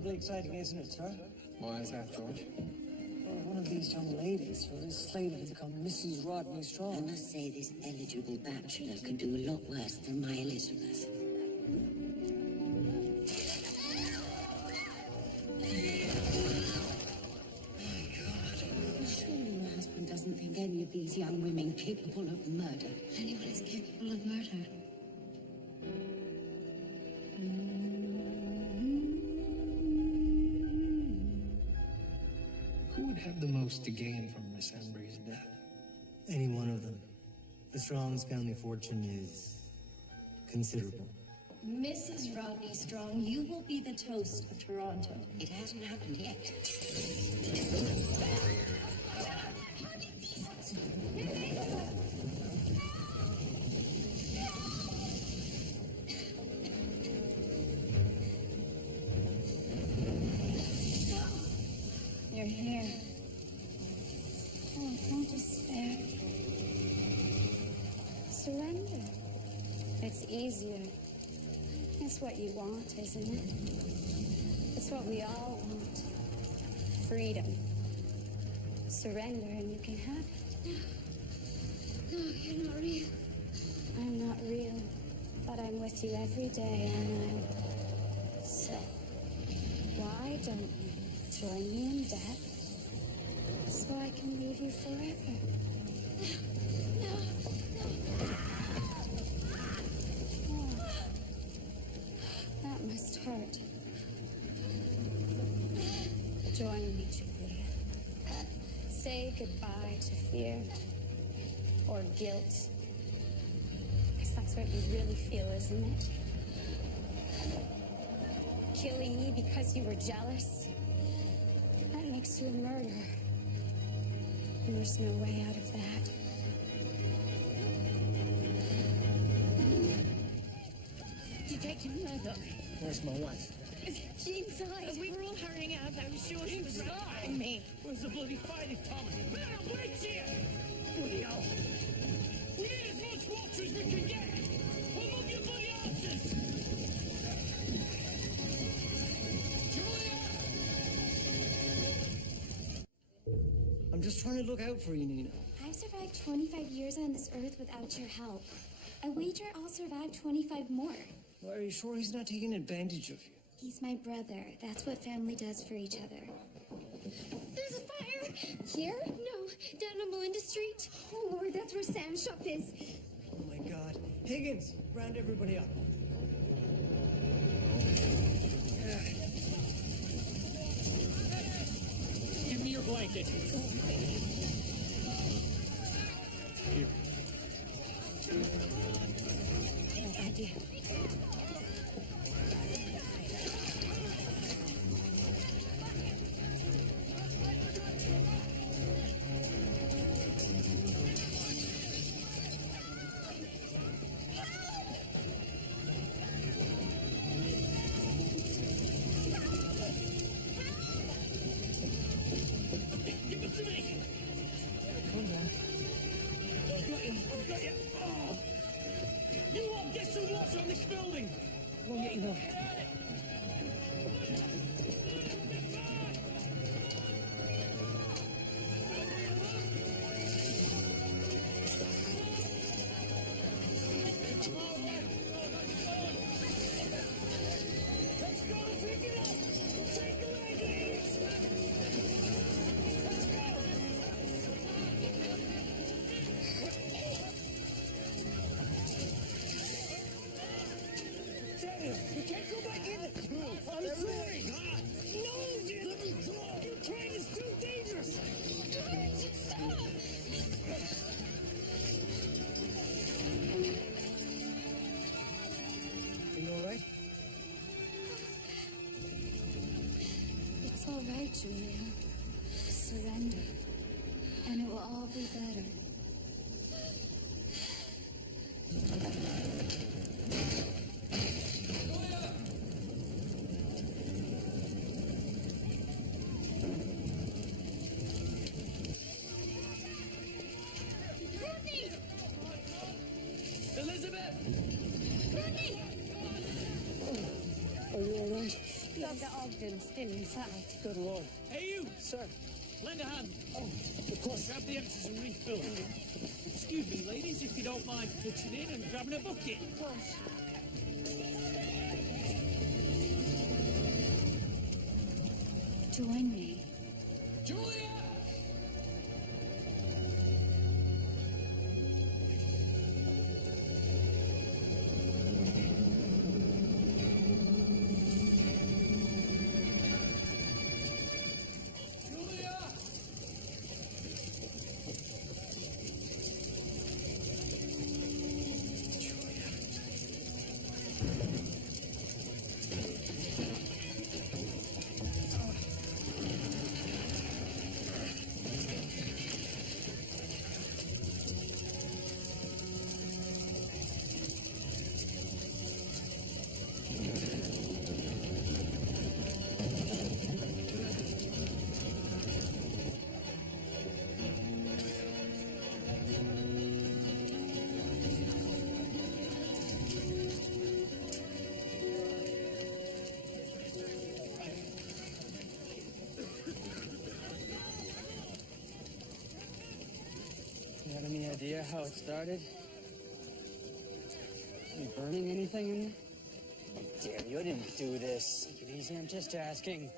terribly exciting, isn't it, sir? Why is that, George? Well, one of these young ladies who is slated to become Mrs. Rodney Strong. I must say this eligible bachelor can do a lot worse than my Elizabeth. Surely my husband doesn't think any of these young women capable of murder. Anyone is capable of murder. Who would have the most to gain from Miss Embry's death? Any one of them. The Strong's family fortune is considerable. Mrs. Rodney Strong, you will be the toast of Toronto. It hasn't happened yet. You're here. Oh, don't despair. Surrender. It's easier. It's what you want, isn't it? It's what we all want. Freedom. Surrender and you can have it. No, you're not real. I'm not real, but I'm with you every day, and I'm... So, why don't you join me in death so I can leave you forever? No. Oh, that must hurt. Join me, Julia. Say goodbye to fear or guilt. Because that's what you really feel, isn't it? Killing me because you were jealous? That makes you a murderer. And there's no way out of that. Detective Murdoch. Where's my wife? She inside. As we were all hurrying out, I was sure she was riding me. Where's the bloody fighting, Thomas? Man, wait here! Bloody hell! We need as much water as we can get! We'll move your bloody asses! Julia! I'm just trying to look out for you, Nina. I've survived 25 years on this earth without your help. I wager I'll survive 25 more. Well, are you sure he's not taking advantage of you? He's my brother. That's what family does for each other. There's a fire! Here? No, down on Melinda Street. Oh, Lord, that's where Sam's shop is. Oh, my God. Higgins, round everybody up. Give me your blanket. Here. No idea. Give it to me! Come on. I've got you. Oh. You won't get some water on this building! Go and get your wife. Let's go! Pick it up! Take the ladies! Let's go! Daniel, you can't go back in it! I'm sorry! No, dude! Let me go! Your train is too dangerous! George, stop! Are you all right? It's all right, Julia. Surrender, and it will all be better. Elizabeth! Are you all right? Dr. Ogden's still inside. Good Lord. Hey, you! Sir. Lend a hand. Oh, of course. Grab the empties and refill. Excuse me, ladies, if you don't mind pitching in and grabbing a bucket. Of course. Join me. Julia! You have any idea how it started? You burning anything in there? Damn, you didn't do this. Take it easy, I'm just asking.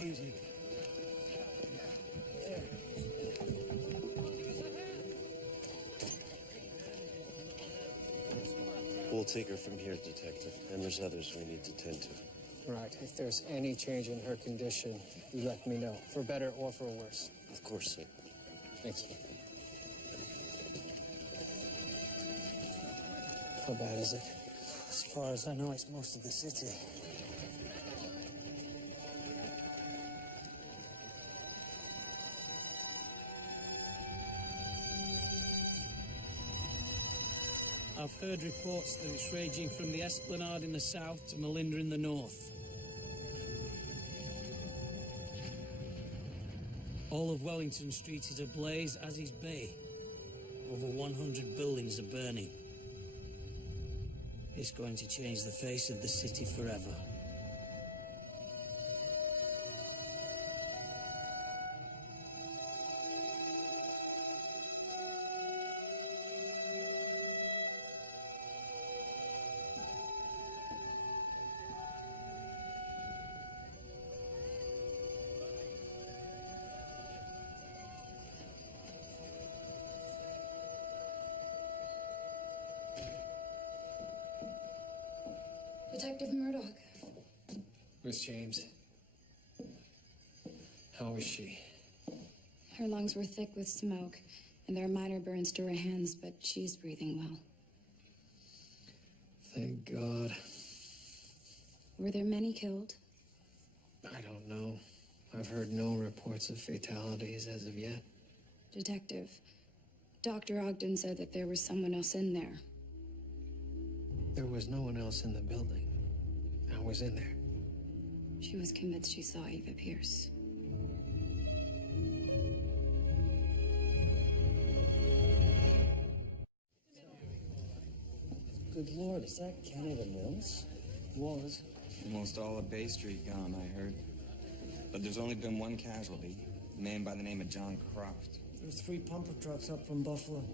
Easy. We'll take her from here, Detective. And there's others we need to tend to. Right. If there's any change in her condition, you let me know. For better or for worse. Of course, sir. Thank you. How bad is it? As far as I know, it's most of the city. I've heard reports that it's raging from the Esplanade in the south to Melinda in the north. All of Wellington Street is ablaze, as is Bay. Over 100 buildings are burning. It's going to change the face of the city forever. Detective Murdoch. Miss James. How is she? Her lungs were thick with smoke, and there are minor burns to her hands, but she's breathing well. Thank God. Were there many killed? I don't know. I've heard no reports of fatalities as of yet. Detective, Dr. Ogden said that there was someone else in there. There was no one else in the building. I was in there. She was convinced she saw Eva Pierce. Good Lord, is that Canada Mills? Was. Almost all of Bay Street gone, I heard. But there's only been one casualty, a man by the name of John Croft. There's 3 pumper trucks up from Buffalo.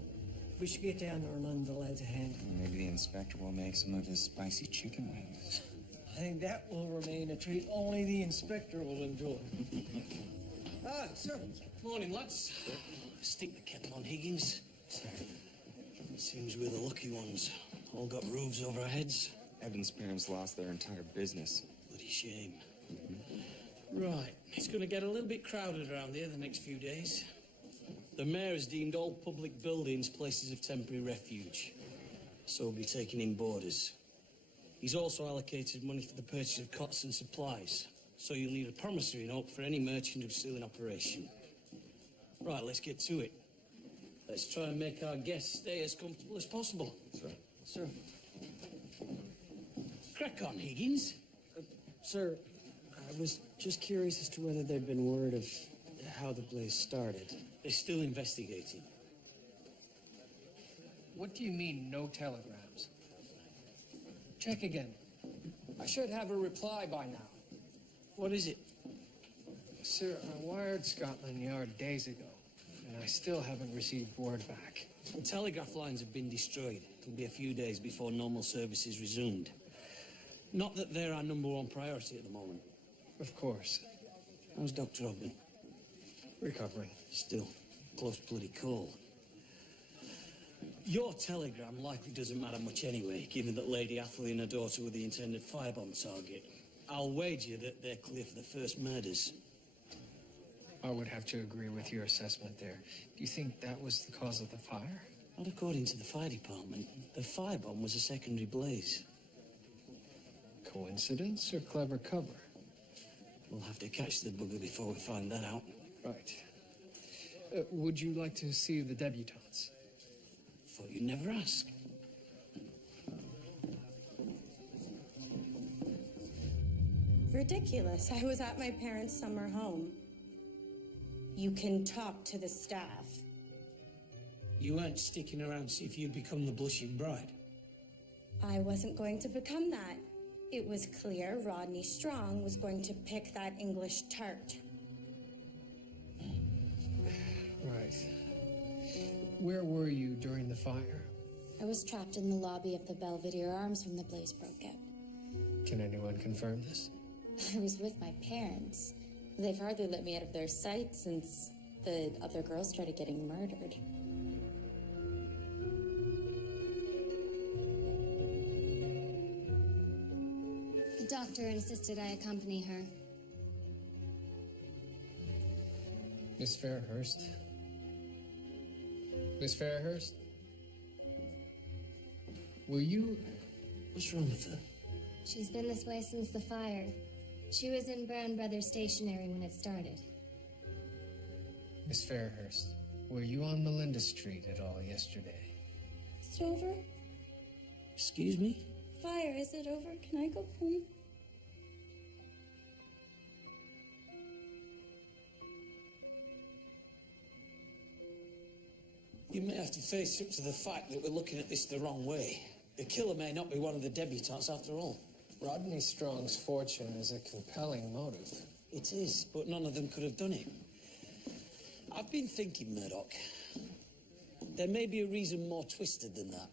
We should get down there and lend the lads a hand. Maybe the inspector will make some of his spicy chicken wings. I think that will remain a treat only the inspector will enjoy. Sir. Morning, lads. Stick the kettle on, Higgins. It seems we're the lucky ones. All got roofs over our heads. Evan's parents lost their entire business. Bloody shame. Right, it's going to get a little bit crowded around here the next few days. The mayor has deemed all public buildings places of temporary refuge, so we'll be taking in boarders. He's also allocated money for the purchase of cots and supplies, so you'll need a promissory note for any merchant who's still in operation. Right, let's get to it. Let's try and make our guests stay as comfortable as possible. Sir. Sir. Crack on, Higgins. Sir, I was just curious as to whether there'd been word of how the blaze started. They're still investigating. What do you mean, no telegrams? Check again. I should have a reply by now. What is it? Sir, I wired Scotland Yard days ago, and I still haven't received word back. The telegraph lines have been destroyed. It'll be a few days before normal service is resumed. Not that they're our #1 priority at the moment. Of course. How's Dr. Ogden? Recovering. Still, close bloody call. Your telegram likely doesn't matter much anyway, given that Lady Atherley and her daughter were the intended firebomb target. I'll wager that they're clear for the first murders. I would have to agree with your assessment there. Do you think that was the cause of the fire? Not according to the fire department. The firebomb was a secondary blaze. Coincidence or clever cover? We'll have to catch the bugger before we find that out. Right. Would you like to see the debutantes? Thought you'd never ask. Ridiculous. I was at my parents' summer home. You can talk to the staff. You weren't sticking around to see if you'd become the blushing bride? I wasn't going to become that. It was clear Rodney Strong was going to pick that English tart. Right. Where were you during the fire? I was trapped in the lobby of the Belvedere Arms when the blaze broke out. Can anyone confirm this? I was with my parents. They've hardly let me out of their sight since the other girls started getting murdered. The doctor insisted I accompany her. Miss Fairhurst? Miss Fairhurst? Were you... What's wrong with her? She's been this way since the fire. She was in Brown Brothers stationery when it started. Miss Fairhurst, were you on Melinda Street at all yesterday? Is it over? Excuse me? Fire, is it over? Can I go home? You may have to face up to the fact that we're looking at this the wrong way. The killer may not be one of the debutantes after all. Rodney Strong's fortune is a compelling motive. It is, but none of them could have done it. I've been thinking, Murdoch. There may be a reason more twisted than that.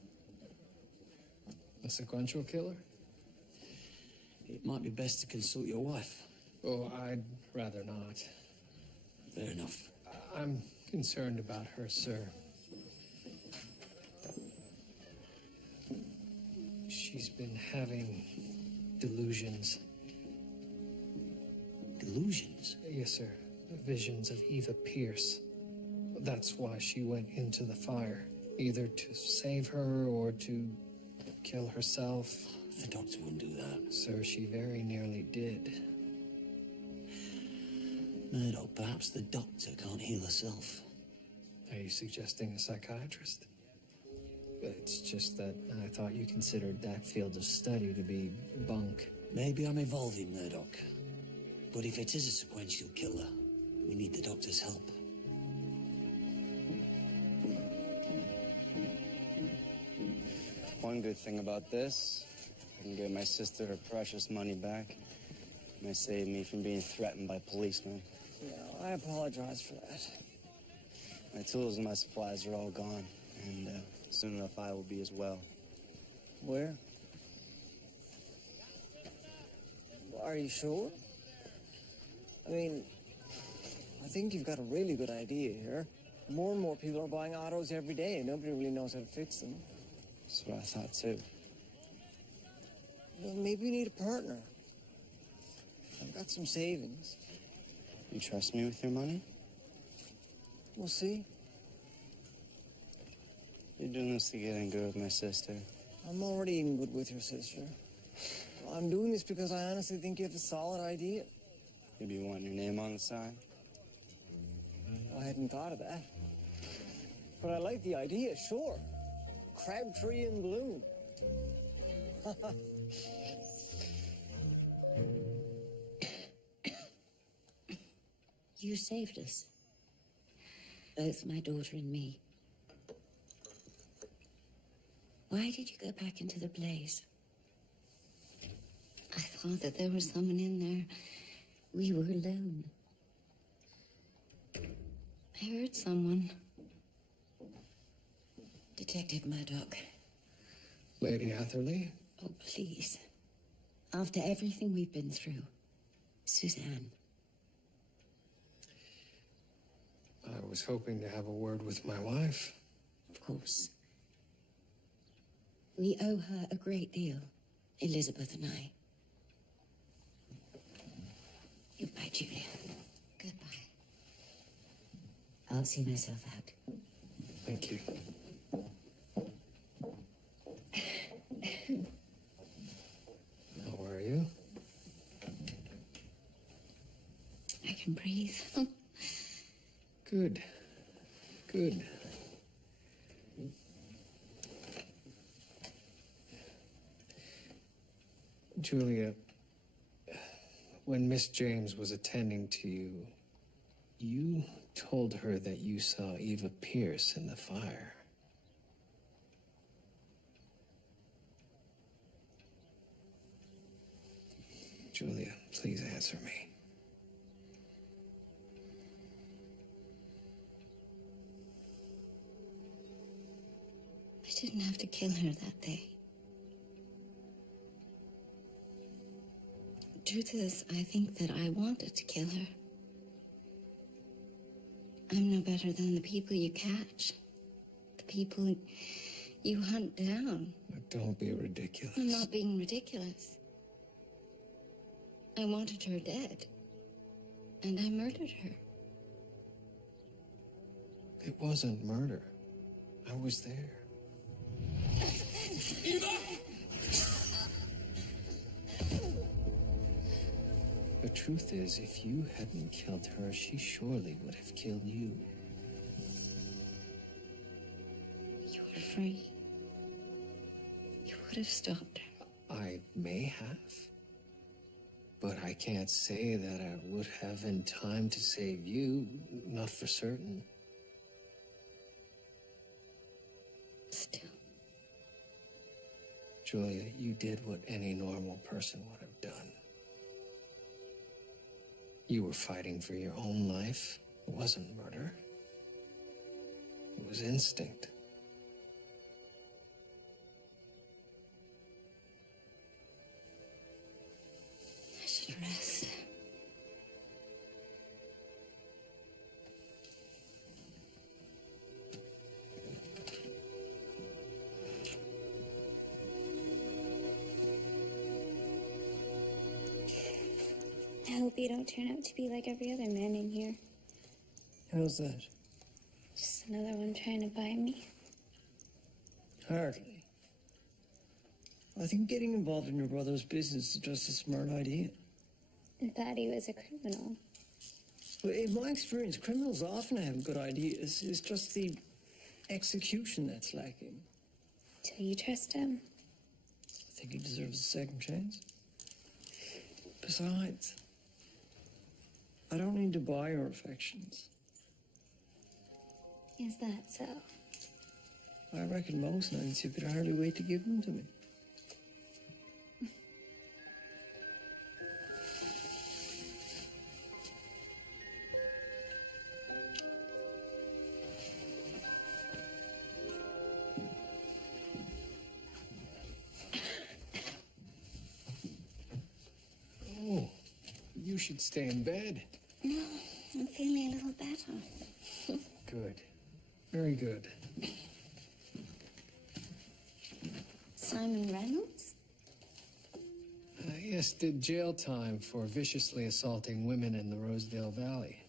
A sequential killer? It might be best to consult your wife. Oh, I'd rather not. Fair enough. I'm concerned about her, sir. She's been having delusions. Delusions? Yes, sir. Visions of Eva Pierce. That's why she went into the fire. Either to save her or to kill herself. The doctor wouldn't do that. Sir, she very nearly did. Murdoch, perhaps the doctor can't heal herself. Are you suggesting a psychiatrist? It's just that I thought you considered that field of study to be bunk. Maybe I'm evolving, Murdoch. But if it is a sequential killer, we need the doctor's help. One good thing about this, I can give my sister her precious money back. It may save me from being threatened by policemen. Yeah, I apologize for that. My tools and my supplies are all gone, and soon enough I will be as well. Where? Are you sure? I mean, I think you've got a really good idea here. More and more people are buying autos every day, and nobody really knows how to fix them. That's what I thought, too. Well, maybe you need a partner. I've got some savings. You trust me with your money? We'll see. You're doing this to get in good with my sister. I'm already in good with your sister. I'm doing this because I honestly think you have a solid idea. You'd be wanting your name on the sign? I hadn't thought of that. But I like the idea, sure. Crabtree in bloom. You saved us. Both my daughter and me. Why did you go back into the blaze? I thought that there was someone in there. We were alone. I heard someone. Detective Murdoch. Lady Atherley? Oh, please. After everything we've been through, Suzanne. I was hoping to have a word with my wife. Of course. We owe her a great deal, Elizabeth and I. Goodbye, Julia. Goodbye. I'll see myself out. Thank you. How are you? I can breathe. Good. Good. Julia, when Miss James was attending to you, you told her that you saw Eva Pierce in the fire. Julia, please answer me. I didn't have to kill her that day. Truth is, I think that I wanted to kill her. I'm no better than the people you catch. The people you hunt down. Don't be ridiculous. I'm not being ridiculous. I wanted her dead. And I murdered her. It wasn't murder. I was there. Eva! The truth is, if you hadn't killed her, she surely would have killed you. You were free. You would have stopped her. I may have. But I can't say that I would have in time to save you. Not for certain. Still. Julia, you did what any normal person would have done. You were fighting for your own life. It wasn't murder. It was instinct. I should rest. I hope you don't turn out to be like every other man in here. How's that? Just another one trying to buy me. Hardly. I think getting involved in your brother's business is just a smart idea. I thought he was a criminal. But in my experience, criminals often have good ideas. It's just the execution that's lacking. So you trust him? I think he deserves a second chance. Besides, I don't need to buy your affections. Is that so? I reckon most nights you could hardly wait to give them to me. Oh, you should stay in bed. No, I'm feeling a little better. Good. Very good. Simon Reynolds? Yes, did jail time for viciously assaulting women in the Rosedale Valley.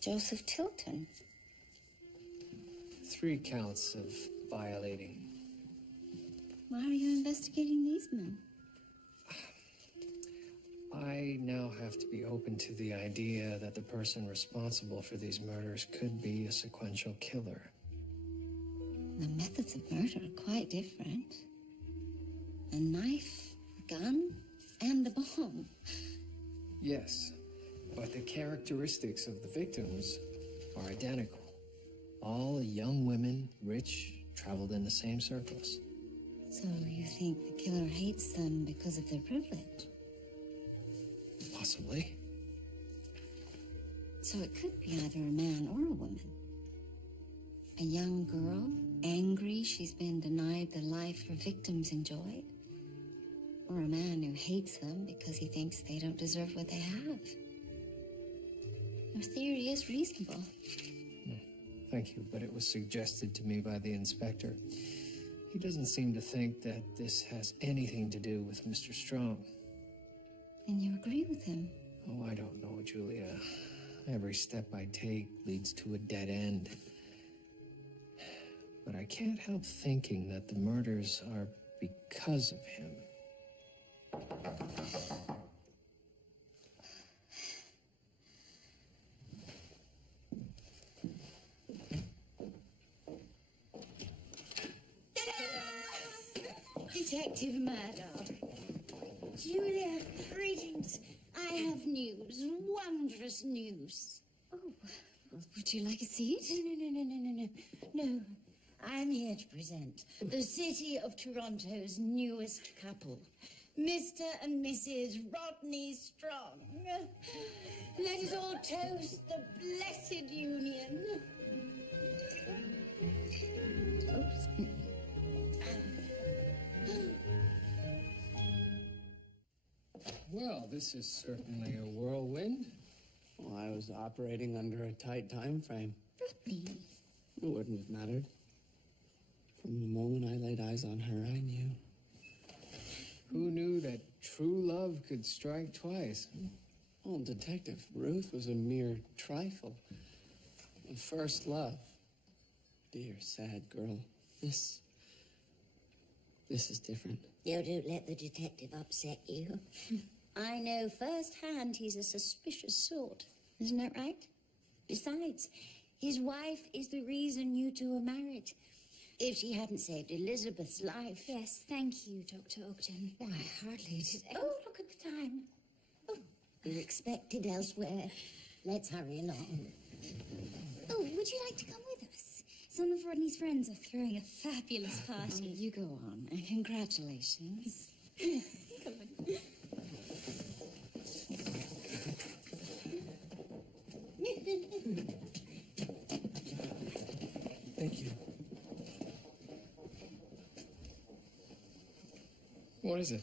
Joseph Tilton? 3 counts of violating. Why are you investigating these men? I now have to be open to the idea that the person responsible for these murders could be a sequential killer. The methods of murder are quite different. A knife, a gun, and a bomb. Yes, but the characteristics of the victims are identical. All young women, rich, traveled in the same circles. So you think the killer hates them because of their privilege? Possibly. So it could be either a man or a woman. A young girl, angry she's been denied the life her victims enjoyed. Or a man who hates them because he thinks they don't deserve what they have. Your theory is reasonable. Thank you, but it was suggested to me by the inspector. He doesn't seem to think that this has anything to do with Mr. Strong. And you agree with him? Oh, I don't know, Julia. Every step I take leads to a dead end. But I can't help thinking that the murders are because of him. Detective Murdoch. Julia, greetings. I have news, wondrous news. Oh, would you like a seat? No. I'm here to present the City of Toronto's newest couple, Mr. and Mrs. Rodney Strong. Let us all toast the blessed union. Oops. Well, this is certainly a whirlwind. Well, I was operating under a tight time frame. Rodney. It wouldn't have mattered. From the moment I laid eyes on her, I knew. Who knew that true love could strike twice? Well, Detective, Ruth was a mere trifle. A first love. Dear, sad girl. This is different. You don't let the detective upset you. I know firsthand he's a suspicious sort. Isn't that right? Besides, his wife is the reason you two are married. If she hadn't saved Elizabeth's life... Yes, thank you, Dr. Ogden. Why, hardly did... Oh, look at the time. Oh, you're expected elsewhere. Let's hurry along. Oh, would you like to come with us? Some of Rodney's friends are throwing a fabulous party. You go on, and congratulations. Come on. Thank you. What is it?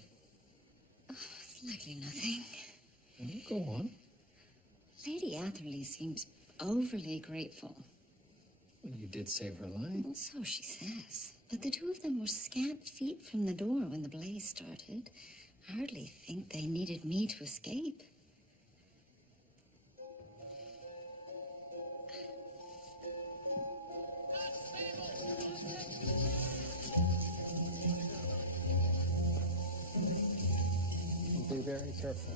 Oh, it's likely nothing. Go on. Lady Atherley seems overly grateful. Well, you did save her life. Well, so she says. But the two of them were scant feet from the door when the blaze started. I hardly think they needed me to escape. Be very careful.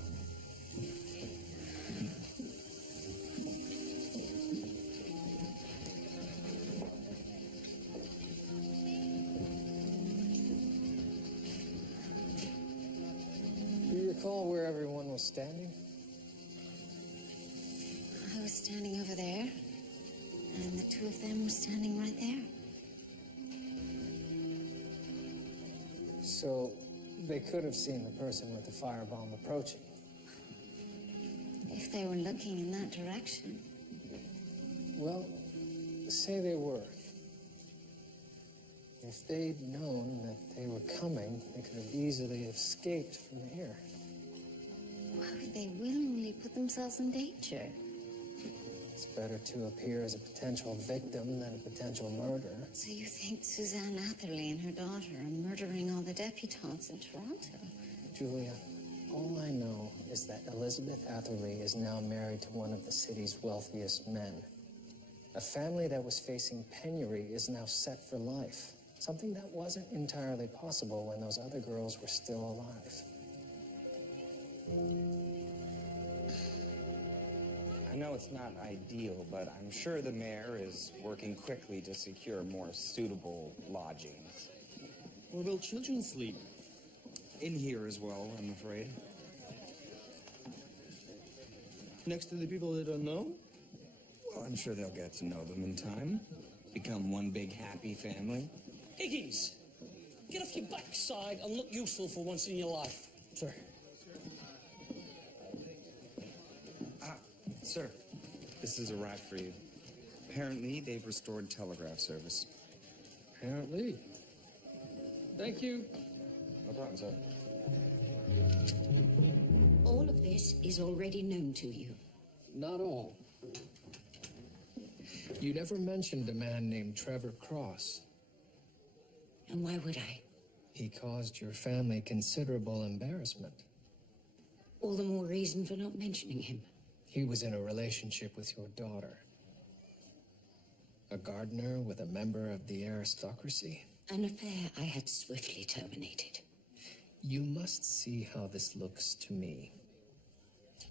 Do you recall where everyone was standing? I was standing over there, and the two of them were standing right there. So they could have seen the person with the firebomb approaching. If they were looking in that direction. Well, say they were. If they'd known that they were coming, they could have easily escaped from here. Why would they willingly put themselves in danger? It's better to appear as a potential victim than a potential murderer. So you think Suzanne Atherley and her daughter are murdering all the debutantes in Toronto? Julia, all I know is that Elizabeth Atherley is now married to one of the city's wealthiest men. A family that was facing penury is now set for life. Something that wasn't entirely possible when those other girls were still alive. I know it's not ideal, but I'm sure the mayor is working quickly to secure more suitable lodgings. Where will children sleep? In here as well, I'm afraid. Next to the people they don't know? Well, I'm sure they'll get to know them in time. Become one big happy family. Higgies, Get off your backside and look useful for once in your life. Sir. Sir, this has arrived for you. Apparently, they've restored telegraph service. Apparently. Thank you. No problem, sir. All of this is already known to you. Not all. You never mentioned a man named Trevor Cross. And why would I? He caused your family considerable embarrassment. All the more reason for not mentioning him. He was in a relationship with your daughter. A gardener with a member of the aristocracy. An affair I had swiftly terminated. You must see how this looks to me.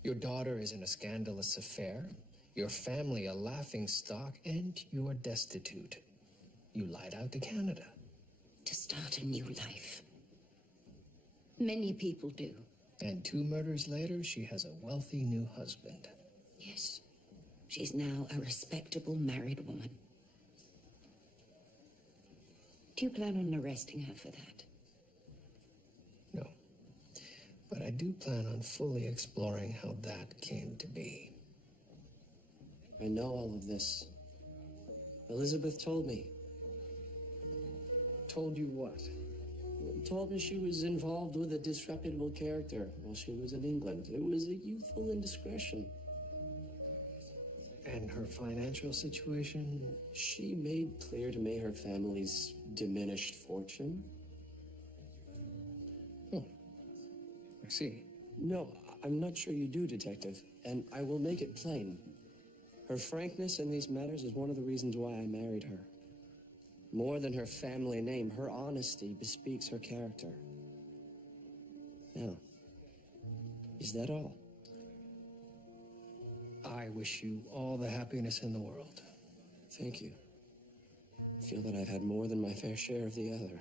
Your daughter is in a scandalous affair, your family a laughingstock, and you are destitute. You lied out to Canada. To start a new life. Many people do. And 2 murders later, she has a wealthy new husband. Yes. She's now a respectable married woman. Do you plan on arresting her for that? No. But I do plan on fully exploring how that came to be. I know all of this. Elizabeth told me. Told you what? Told me she was involved with a disreputable character while she was in England. It was a youthful indiscretion. And her financial situation? She made clear to me her family's diminished fortune. Oh, I see. No, I'm not sure you do, Detective, and I will make it plain. Her frankness in these matters is one of the reasons why I married her. More than her family name, her honesty bespeaks her character. Now, is that all? I wish you all the happiness in the world. Thank you. I feel that I've had more than my fair share of the other.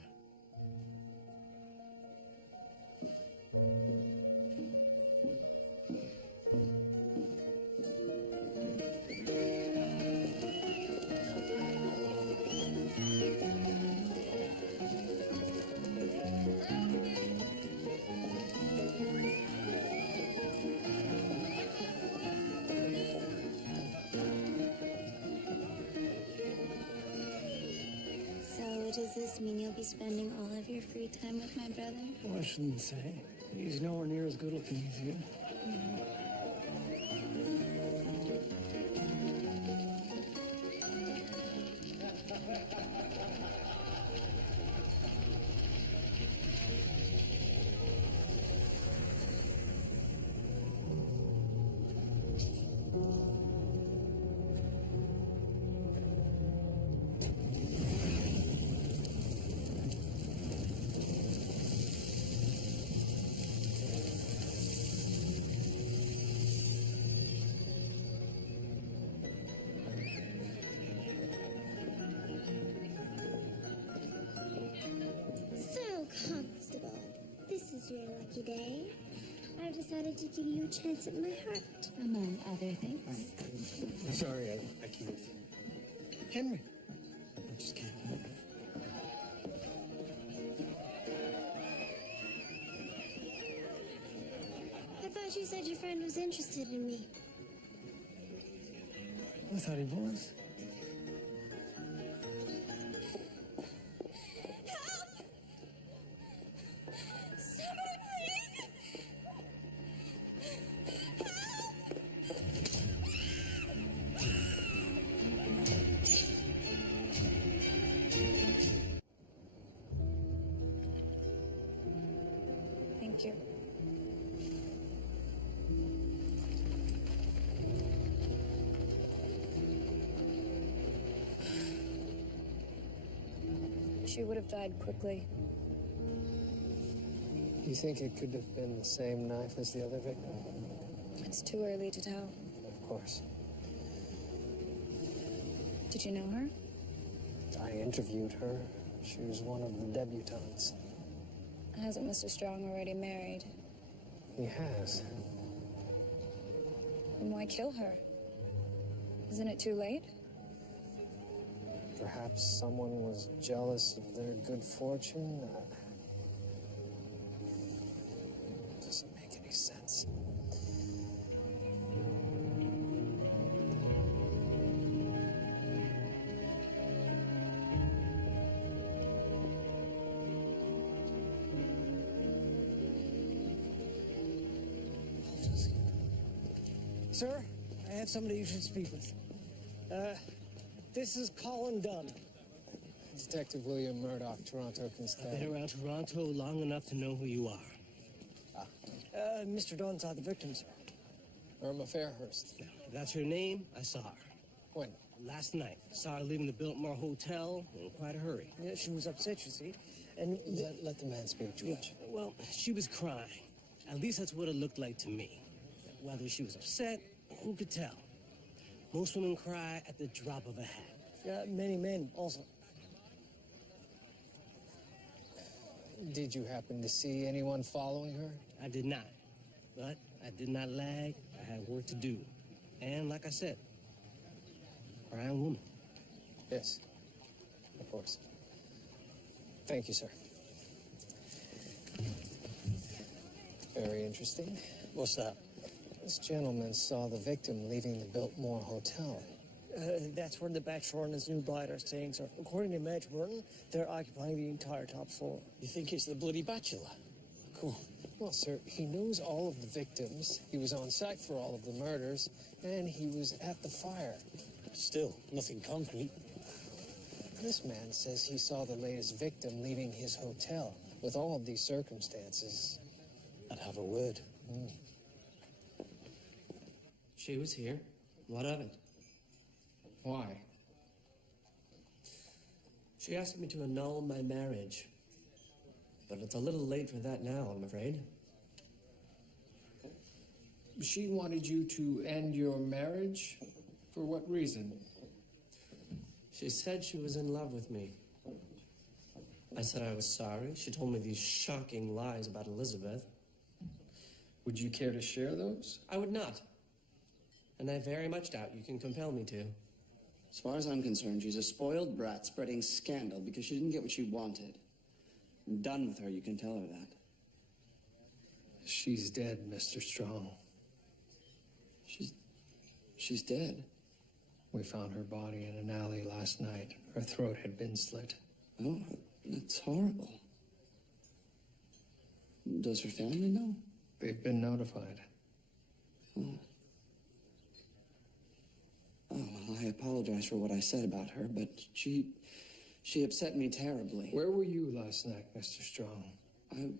Does this mean you'll be spending all of your free time with my brother? Well, I shouldn't say. He's nowhere near as good looking as you. Constable, this is your lucky day. I've decided to give you a chance at my heart, among other things. I'm sorry, I can't. Henry. I just can't. I thought you said your friend was interested in me. I thought he was. Thank you. She would have died quickly. You think it could have been the same knife as the other victim? It's too early to tell. Of course. Did you know her? I interviewed her. She was one of the debutantes. Hasn't Mr. Strong already married? He has. Then why kill her? Isn't it too late? Perhaps someone was jealous of their good fortune. Doesn't make any sense. Sir, I have somebody you should speak with. This is Colin Dunn. Detective William Murdoch, Toronto Constabulary. I've been around Toronto long enough to know who you are. Mr. Dunn saw the victim, sir. Irma Fairhurst. Now, if that's her name, I saw her. When? Last night. Saw her leaving the Biltmore Hotel in quite a hurry. Yeah, she was upset, you see. And let the man speak, George. Yeah, well, she was crying. At least that's what it looked like to me. Whether she was upset, who could tell? Most women cry at the drop of a hat. Yeah, many men also. Did you happen to see anyone following her? I did not. But I did not lag. I had work to do. And like I said, crying woman. Yes, of course. Thank you, sir. Very interesting. What's that? This gentleman saw the victim leaving the Biltmore Hotel. That's where the bachelor and his new bride are staying, sir. According to Madge Burton, they're occupying the entire top floor. You think it's the bloody bachelor? Cool. Well, sir, he knows all of the victims. He was on site for all of the murders, and he was at the fire. Still, nothing concrete. This man says he saw the latest victim leaving his hotel. With all of these circumstances, I'd have a word. She was here. What of it? Why? She asked me to annul my marriage. But it's a little late for that now, I'm afraid. She wanted you to end your marriage? For what reason? She said she was in love with me. I said I was sorry. She told me these shocking lies about Elizabeth. Would you care to share those? I would not. And I very much doubt you can compel me to. As far as I'm concerned, she's a spoiled brat spreading scandal because she didn't get what she wanted. I'm done with her, you can tell her that. She's dead, Mr. Strong. She's dead? We found her body in an alley last night. Her throat had been slit. Oh, that's horrible. Does her family know? They've been notified. Oh. Oh, well, I apologize for what I said about her, but she upset me terribly. Where were you last night, Mr. Strong? I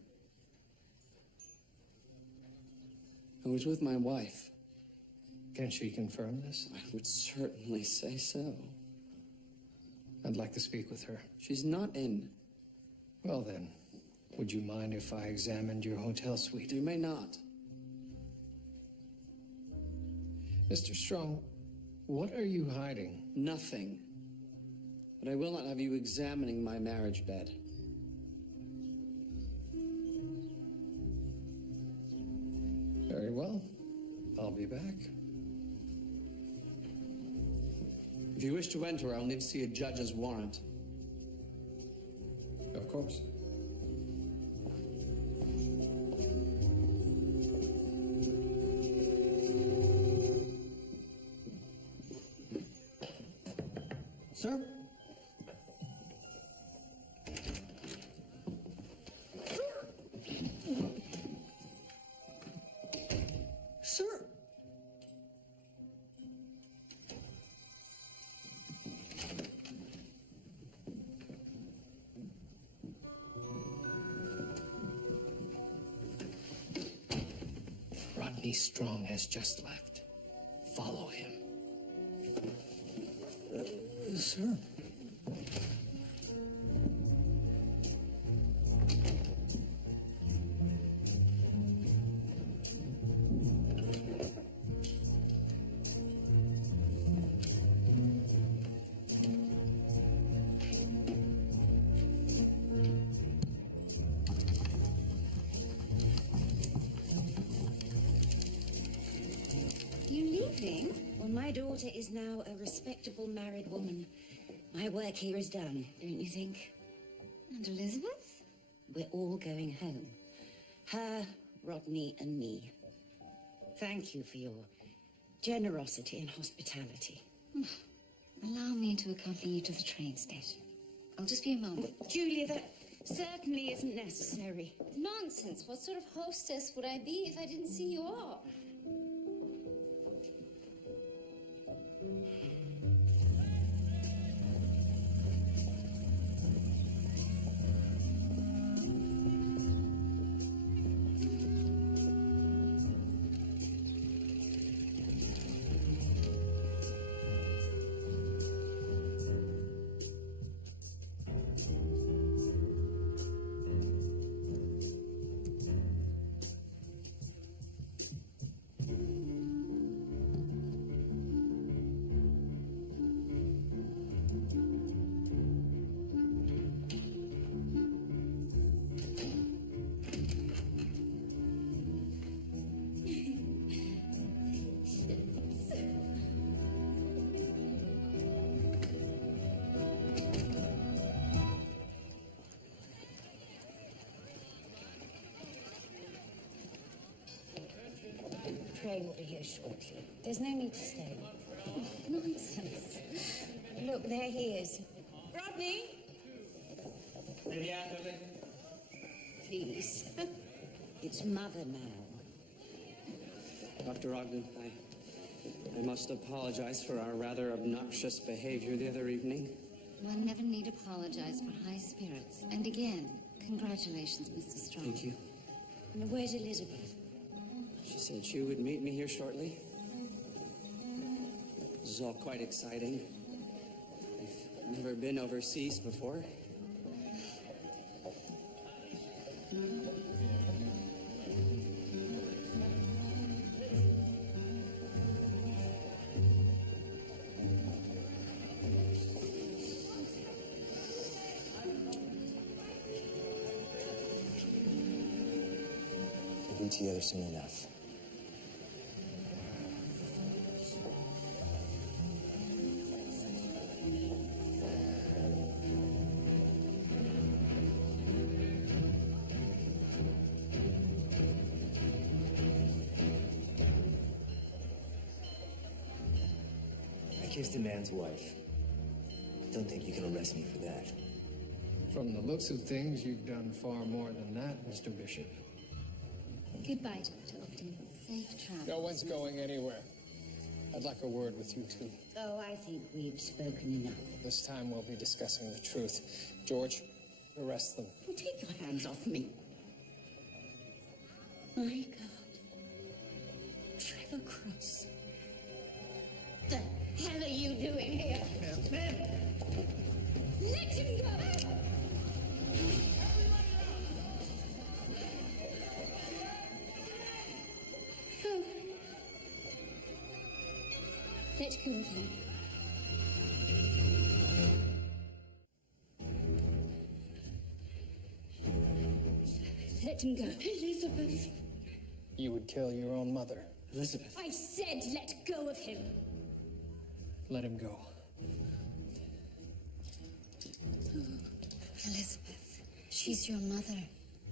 was with my wife. Can she confirm this? I would certainly say so. I'd like to speak with her. She's not in. Well then, would you mind if I examined your hotel suite? You may not. Mr. Strong, what are you hiding? Nothing. But I will not have you examining my marriage bed. Very well. I'll be back. If you wish to enter, I'll need to see a judge's warrant. Of course. Sir? Sir? Rodney Strong has just left. Follow him. Sir? You leaving? Well, my daughter is now a respectable married woman. My work here is done, don't you think? And Elizabeth? We're all going home. Her, Rodney, and me. Thank you for your generosity and hospitality. Allow me to accompany you to the train station. I'll just be a moment. Julia, that certainly isn't necessary. Nonsense. What sort of hostess would I be if I didn't see you off? Train will be here shortly. There's no need to stay. Nonsense. Look, there he is. Rodney! Lady Atherley? Please. It's Mother now. Dr. Ogden, I must apologize for our rather obnoxious behavior the other evening. One never need apologize for high spirits. And again, congratulations, Mr. Strong. Thank you. And where's Elizabeth? She said she would meet me here shortly. This is all quite exciting. I've never been overseas before. We'll be together soon enough. I kissed a man's wife. Don't think you can arrest me for that. From the looks of things, you've done far more than that, Mr. Bishop. Goodbye, Dr. Ogden. Safe travel. No one's going anywhere. I'd like a word with you two. Oh, I think we've spoken enough. This time we'll be discussing the truth. George, arrest them. Well, take your hands off me. My God. Trevor Cross. The hell are you doing here? Ma'am. Let him go! Oh. Let go of him. Let him go. Elizabeth. You would kill your own mother. Elizabeth. I said let go of him. Let him go. Elizabeth, she's your mother.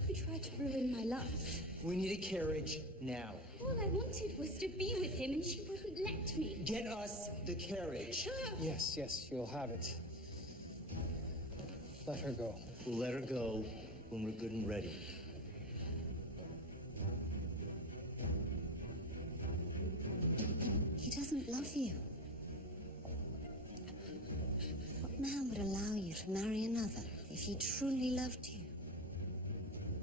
Who tried to ruin my life? We need a carriage now. All I wanted was to be with him, and she wouldn't let me. Get us the carriage. Yes, yes, you'll have it. Let her go. We'll let her go when we're good and ready. He doesn't love you. What man would allow you to marry another if he truly loved you?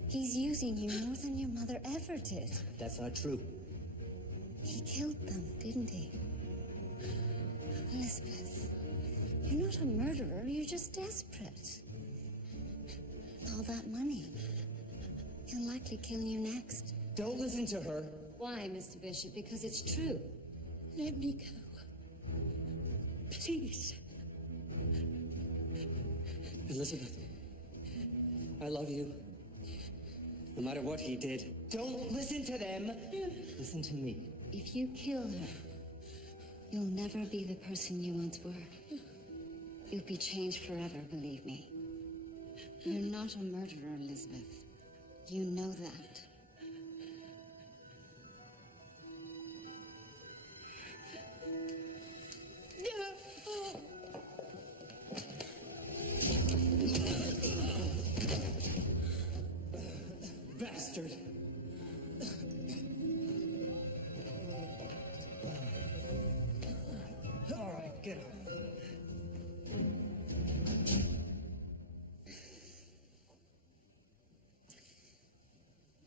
He's using you more than your mother ever did. That's not true. He killed them, didn't he? Elizabeth, you're not a murderer, you're just desperate. All that money. He'll likely kill you next. Don't listen to her. Why, Mr. Bishop? Because it's true. Let me go. Please. Elizabeth, I love you. No matter what he did. Don't listen to them. Listen to me. If you kill her, you'll never be the person you once were. You'll be changed forever, believe me. You're not a murderer, Elizabeth. You know that. Bastard! All right, get up.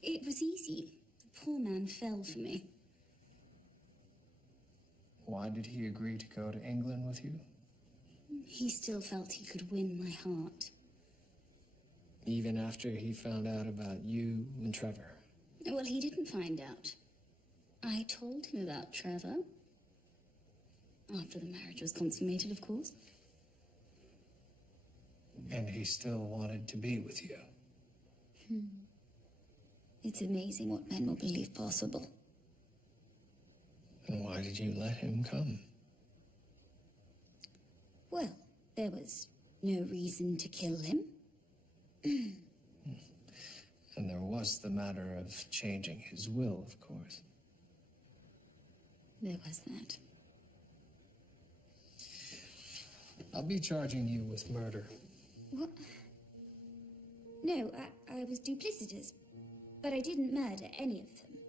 It was easy. The poor man fell for me. Why did he agree to go to England with you? He still felt he could win my heart. Even after he found out about you and Trevor? Well, he didn't find out. I told him about Trevor. After the marriage was consummated, of course. And he still wanted to be with you? It's amazing what men will believe possible. And why did you let him come? Well, there was no reason to kill him. And there was the matter of changing his will, of course. There was that. I'll be charging you with murder. What? No, I was duplicitous, but I didn't murder any of them.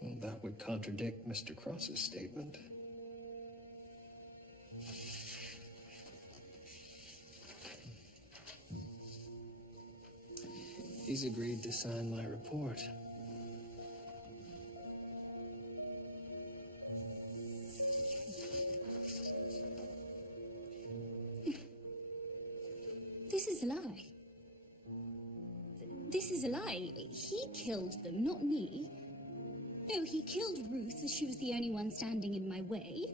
Well, that would contradict Mr. Cross's statement. He's agreed to sign my report. This is a lie. This is a lie. He killed them, not me. No, he killed Ruth as she was the only one standing in my way.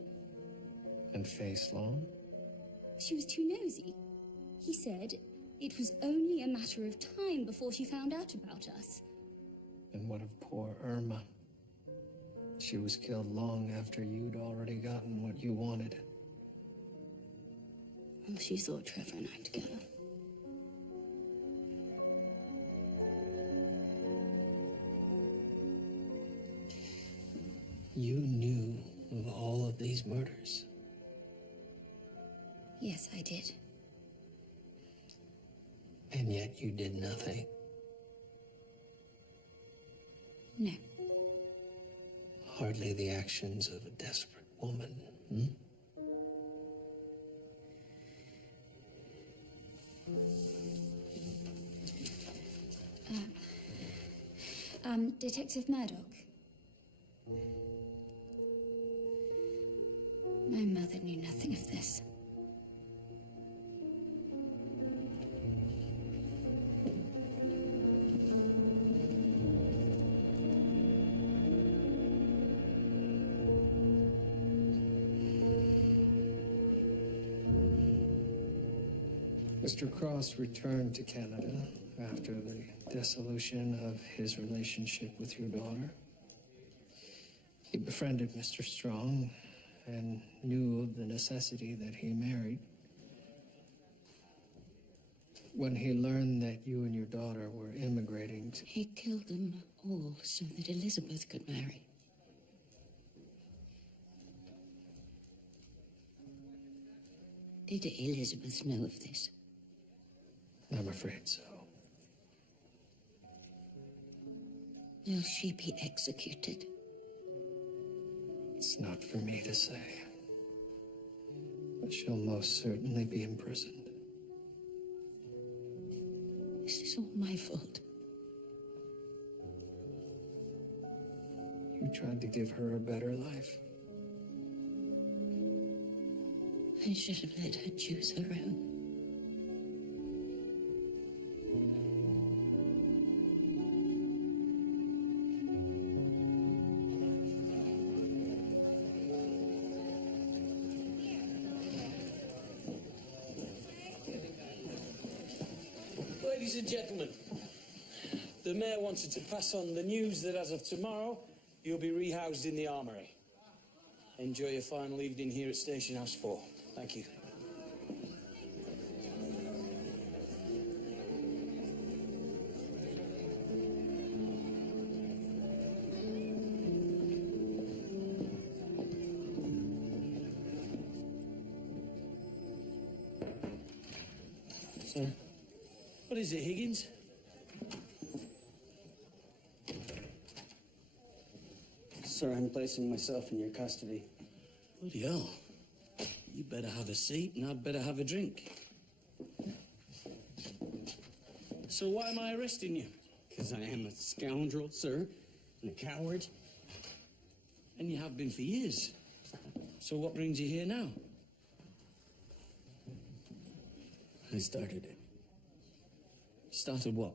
And Face Long? She was too nosy. He said it was only a matter of time before she found out about us. And what of poor Irma? She was killed long after you'd already gotten what you wanted. Well, she saw Trevor and I together. You knew of all of these murders? Yes, I did. And yet you did nothing? No. Hardly the actions of a desperate woman, Detective Murdoch. My mother knew nothing of this. Mr. Cross returned to Canada after the dissolution of his relationship with your daughter. He befriended Mr. Strong and knew of the necessity that he married. When he learned that you and your daughter were immigrating to... He killed them all so that Elizabeth could marry. Did Elizabeth know of this? I'm afraid so. Will she be executed? It's not for me to say. But she'll most certainly be imprisoned. This is all my fault. You tried to give her a better life. I should have let her choose her own. Ladies and gentlemen, the mayor wanted to pass on the news that as of tomorrow, you'll be rehoused in the armory. Enjoy your final evening here at Station House 4. Thank you. Sir? What is it, Higgins? Sir, I'm placing myself in your custody. Bloody hell. You better have a seat, and I'd better have a drink. So why am I arresting you? Because I am a scoundrel, sir, and a coward. And you have been for years. So what brings you here now? I started it. Started what?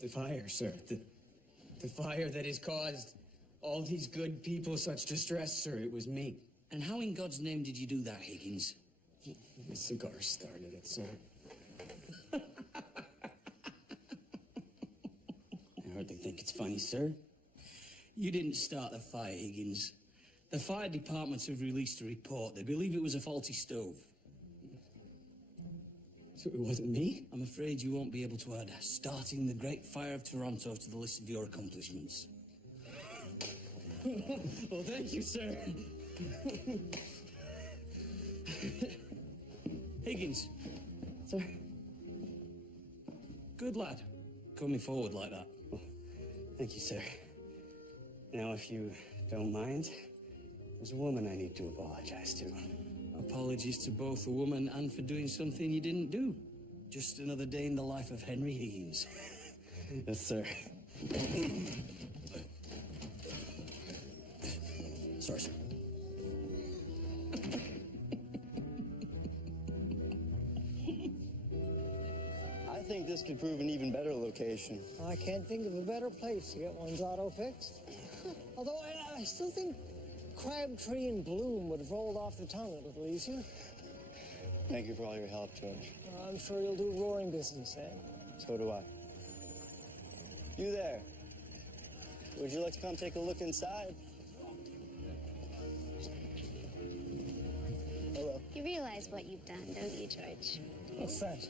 The fire, sir. The fire that has caused all these good people such distress, sir. It was me. And how in God's name did you do that, Higgins? The cigar started it, sir. I hardly think it's funny, sir. You didn't start the fire, Higgins. The fire departments have released a report. They believe it was a faulty stove. So it wasn't me? I'm afraid you won't be able to add starting the Great Fire of Toronto to the list of your accomplishments. Well, thank you, sir. Higgins. Sir? Good lad. Coming forward like that. Well, thank you, sir. Now, if you don't mind, there's a woman I need to apologize to. Apologies to both the woman and for doing something you didn't do. Just another day in the life of Henry Higgins. Yes, sir. Sorry, sir. I think this could prove an even better location. I can't think of a better place to get one's auto fixed. Although I still think Crabtree and Bloom would have rolled off the tongue a little easier. Thank you for all your help, George. I'm sure you'll do roaring business, eh? So do I. You there. Would you like to come take a look inside? Hello. You realize what you've done, don't you, George? What's that?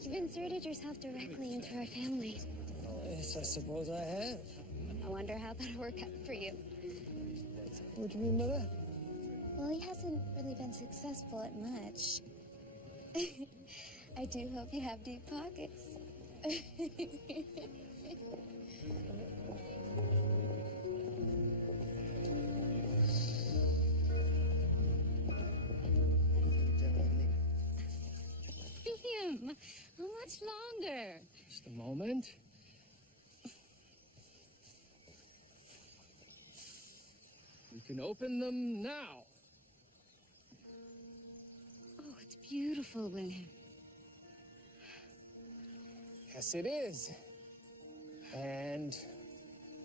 You've inserted yourself directly into our family. Yes, I suppose I have. I wonder how that'll work out for you. What do you mean by that? Well, he hasn't really been successful at much. I do hope you have deep pockets. William, how much longer? Just a moment. You can open them now. Oh, it's beautiful, William. Yes, it is. And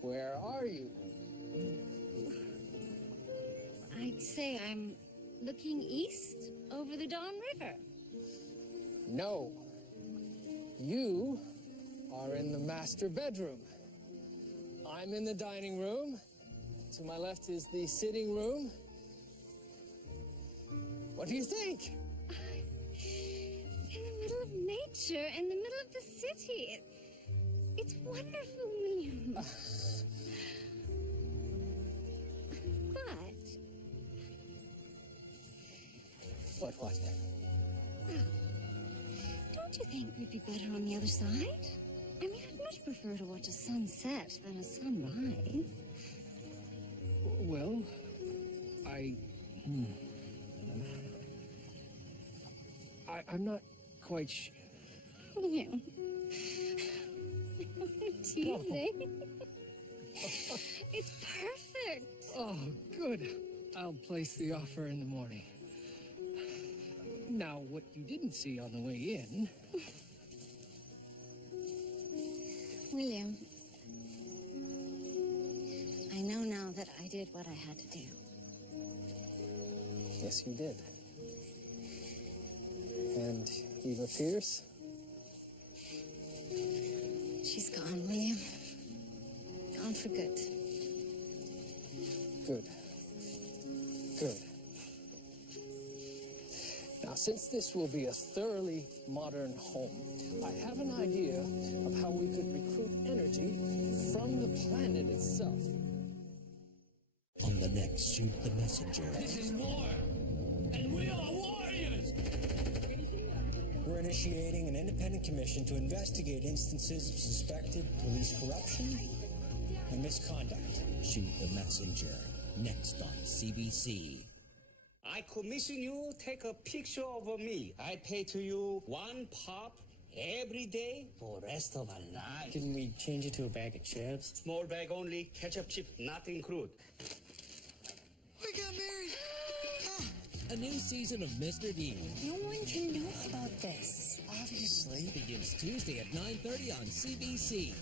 where are you? I'd say I'm looking east over the Don River. No. You are in the master bedroom. I'm in the dining room. To my left is the sitting room. What do you think? In the middle of nature, in the middle of the city. It's wonderful, William. What? Well, don't you think we'd be better on the other side? I mean, I'd much prefer to watch a sunset than a sunrise. Well, I'm not quite sure. William. Teasing. It's perfect. Oh, good. I'll place the offer in the morning. Now, what you didn't see on the way in... William, I know now that I did what I had to do. Yes, you did. And Eva Pierce? She's gone, William. Gone for good. Good. Good. Now, since this will be a thoroughly modern home, I have an idea of how we could recruit energy from the planet itself. On the next Shoot the Messenger. This is war, and we are warriors! we're initiating an independent commission to investigate instances of suspected police corruption and misconduct. Shoot the Messenger, next on CBC. I commission you take a picture of me. I pay to you 1 pop every day for the rest of our life. Can we change it to a bag of chips? Small bag only, ketchup chip not included. We got married. A new season of Mr. D. No one can know about this. Obviously. Begins Tuesday at 9:30 on CBC.